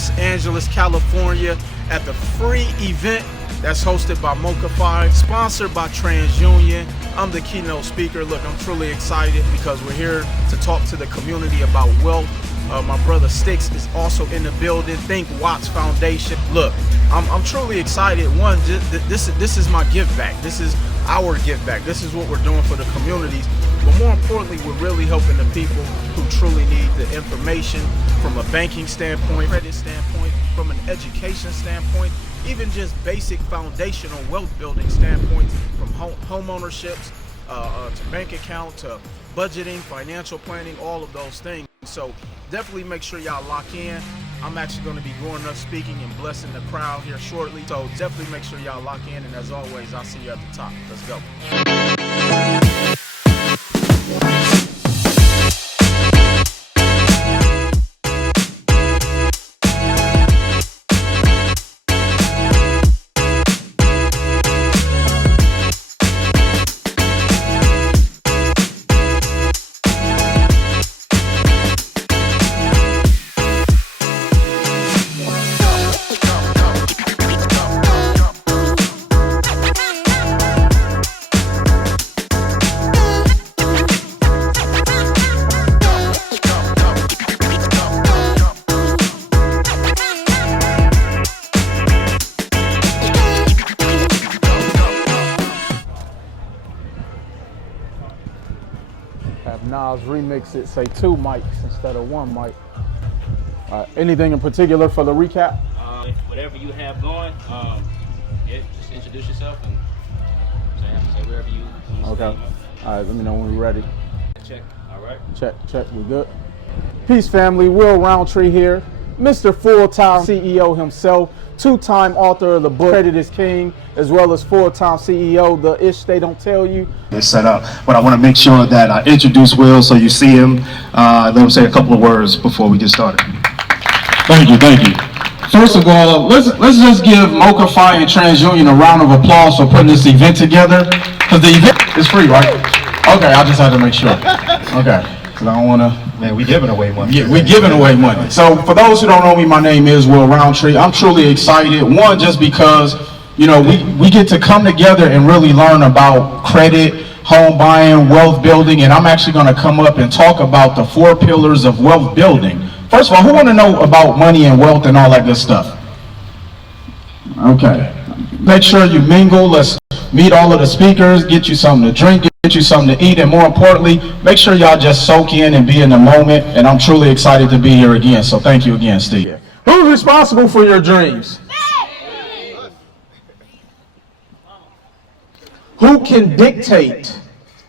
Los Angeles, California at the free event that's hosted by MOCAFI, sponsored by TransUnion. I'm the keynote speaker. Look, I'm truly excited because we're here to talk to the community about wealth. My brother Sticks is also in the building. Think Watts Foundation. Look, I'm truly excited. One, this is my give back. This is our give back. This is what we're doing for the communities. But more importantly, we're really helping the people who truly need the information from a banking standpoint, credit standpoint, from an education standpoint, even just basic foundational wealth building standpoints, from home ownerships to bank account to budgeting, financial planning, all of those things. So definitely make sure y'all lock in. I'm actually going to be going up speaking and blessing the crowd here shortly. So definitely make sure y'all lock in. And as always, I'll see you at the top. Let's go. Have Nas remix it, say 2 mics instead of 1 mic. Anything in particular for the recap? Whatever you have going, just introduce yourself and say wherever you Okay. All right, let me know when we're ready. Check. All right. Check, we good. Peace, family. Will Roundtree here, Mr. Full-Time CEO himself, 2-time author of the book Credit is King, as well as full-time CEO, The Ish They Don't Tell You. It's set up, but I want to make sure that I introduce Will so you see him. Let him say a couple of words before we get started. Thank you. First of all, let's just give MOCAFI and TransUnion a round of applause for putting this event together, because the event is free, right? Okay, I just had to make sure. Okay, because I don't want to. Man, we giving away money. Yeah, we're giving away money. So for those who don't know me, my name is Will Roundtree. I'm truly excited. One, just because, you know, we get to come together and really learn about credit, home buying, wealth building, and I'm actually going to come up and talk about the 4 pillars of wealth building. First of all, who want to know about money and wealth and all that good stuff? Okay. Make sure you mingle. Let's meet all of the speakers, get you something to drink, get you something to eat, and more importantly, make sure y'all just soak in and be in the moment. And I'm truly excited to be here again. So thank you again, Steve. Who's responsible for your dreams? Who can dictate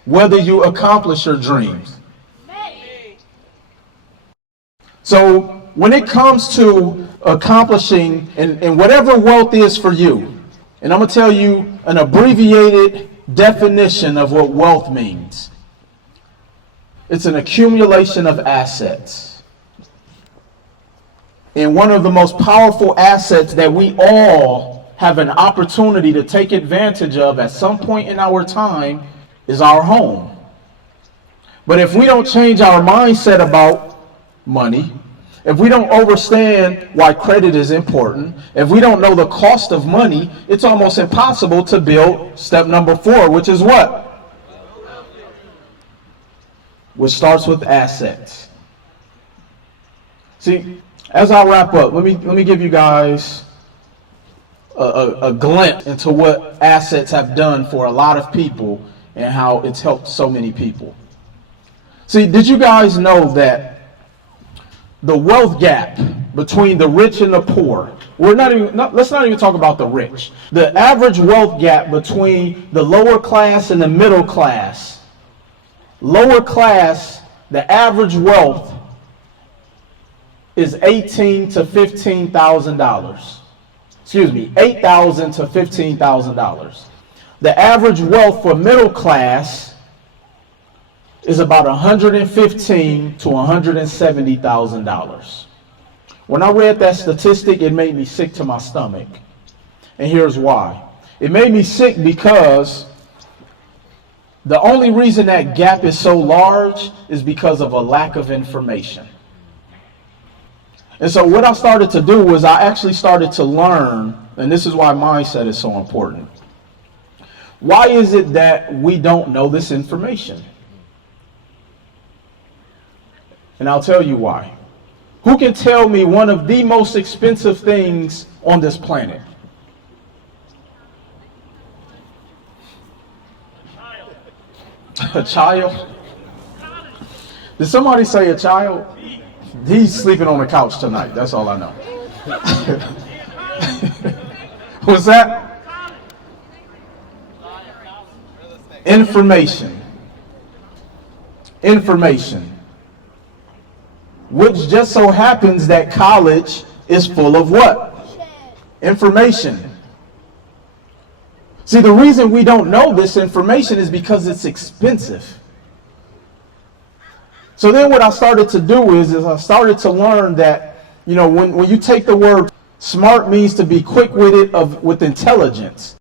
whether you accomplish your dreams? So when it comes to accomplishing and whatever wealth is for you, and I'm going to tell you an abbreviated definition of what wealth means. It's an accumulation of assets. And one of the most powerful assets that we all have an opportunity to take advantage of at some point in our time is our home. But if we don't change our mindset about money, if we don't understand why credit is important, if we don't know the cost of money, it's almost impossible to build step number 4, which is what? Which starts with assets. See, as I wrap up, let me give you guys a glimpse into what assets have done for a lot of people and how it's helped so many people. See, did you guys know that the wealth gap between the rich and the poor, let's not even talk about the rich. The average wealth gap between the lower class and the middle class. Lower class, the average wealth is $18,000 to $15,000. Excuse me, $8,000 to $15,000. The average wealth for middle class is about $115,000 to $170,000. When I read that statistic, it made me sick to my stomach. And here's why. It made me sick because the only reason that gap is so large is because of a lack of information. And so what I started to do was I actually started to learn, and this is why mindset is so important. Why is it that we don't know this information? And I'll tell you why. Who can tell me one of the most expensive things on this planet? A child? Did somebody say a child? He's sleeping on the couch tonight. That's all I know. What's that? Information. Information. Which just so happens that college is full of what? Information. See, the reason we don't know this information is because it's expensive. So then what I started to do is I started to learn that, you know, when you take the word smart means to be quick-witted with intelligence.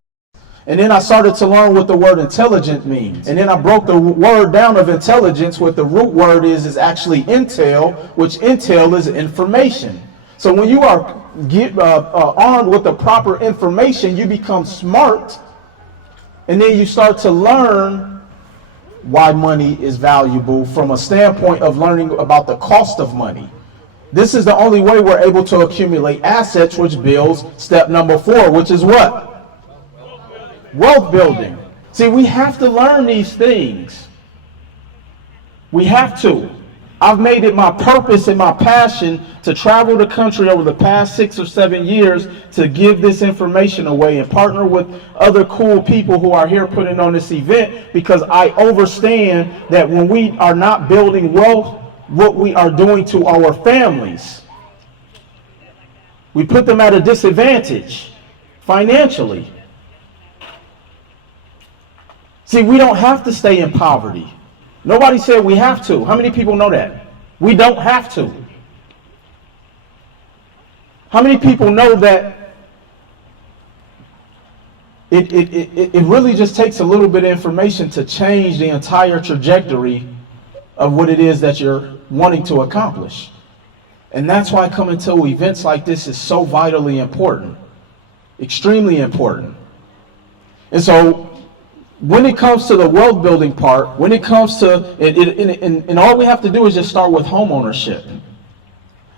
And then I started to learn what the word intelligent means. And then I broke the word down of intelligence. What the root word is actually intel, which intel is information. So when you are armed with the proper information, you become smart. And then you start to learn why money is valuable from a standpoint of learning about the cost of money. This is the only way we're able to accumulate assets, which builds step number 4, which is what? Wealth building. See, we have to learn these things. We have to. I've made it my purpose and my passion to travel the country over the past 6 or 7 years to give this information away and partner with other cool people who are here putting on this event, because I understand that when we are not building wealth, what we are doing to our families, we put them at a disadvantage financially. See, we don't have to stay in poverty. Nobody said we have to. How many people know that? We don't have to. How many people know that it really just takes a little bit of information to change the entire trajectory of what it is that you're wanting to accomplish? And that's why coming to events like this is so vitally important, extremely important. And so when it comes to the wealth building part, when it comes to, and all we have to do is just start with home ownership.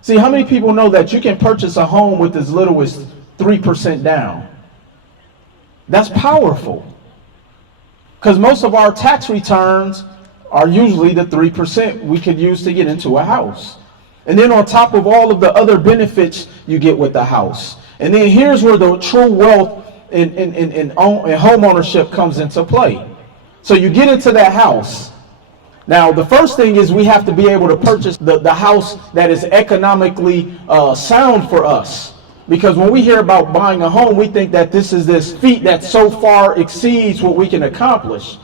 See, how many people know that you can purchase a home with as little as 3% down? That's powerful. Because most of our tax returns are usually the 3% we could use to get into a house. And then on top of all of the other benefits you get with the house. And then here's where the true wealth in home ownership comes into play. So you get into that house. Now, the first thing is we have to be able to purchase the house that is economically sound for us. Because when we hear about buying a home, we think that this is this feat that so far exceeds what we can accomplish.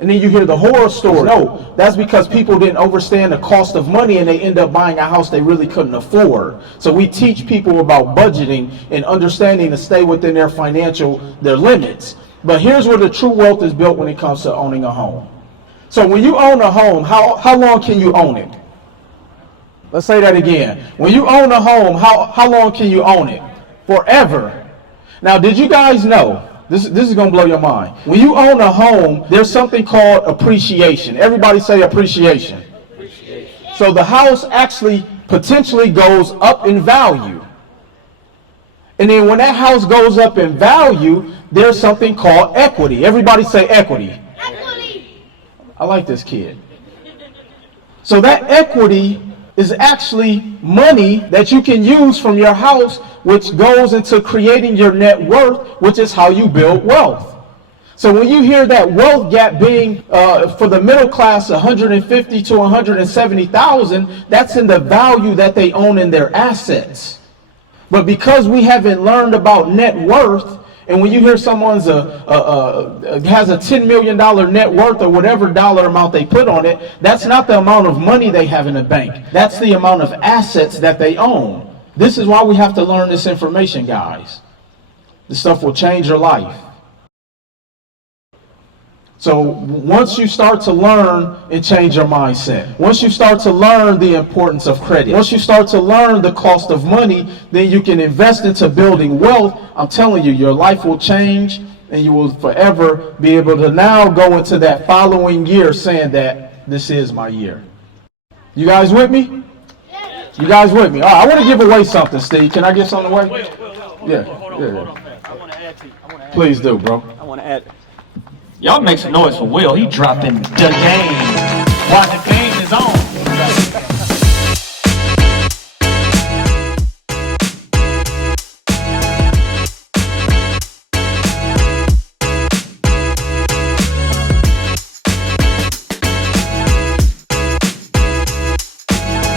And then you hear the horror story. No, that's because people didn't understand the cost of money and they end up buying a house they really couldn't afford. So we teach people about budgeting and understanding to stay within their limits. But here's where the true wealth is built when it comes to owning a home. So when you own a home, how long can you own it? Let's say that again. When you own a home, how long can you own it? Forever. Now, did you guys know? This is going to blow your mind. When you own a home, there's something called appreciation. Everybody say appreciation. So the house actually potentially goes up in value. And then when that house goes up in value, there's something called equity. Everybody say equity. Equity. I like this kid. So that equity is actually money that you can use from your house, which goes into creating your net worth, which is how you build wealth. So when you hear that wealth gap being for the middle class 150 to 170,000, that's in the value that they own in their assets. But because we haven't learned about net worth, and when you hear someone's has a $10 million net worth or whatever dollar amount they put on it, that's not the amount of money they have in the bank. That's the amount of assets that they own. This is why we have to learn this information, guys. This stuff will change your life. So once you start to learn and change your mindset, once you start to learn the importance of credit, once you start to learn the cost of money, then you can invest into building wealth. I'm telling you, your life will change and you will forever be able to now go into that following year saying that this is my year. You guys with me? You guys with me? All right, I want to give away something, Steve. Can I get something away? Yeah. I want to add to you. Please do, bro. I want to add. Y'all make some noise for Will. He dropping the game while the game is on.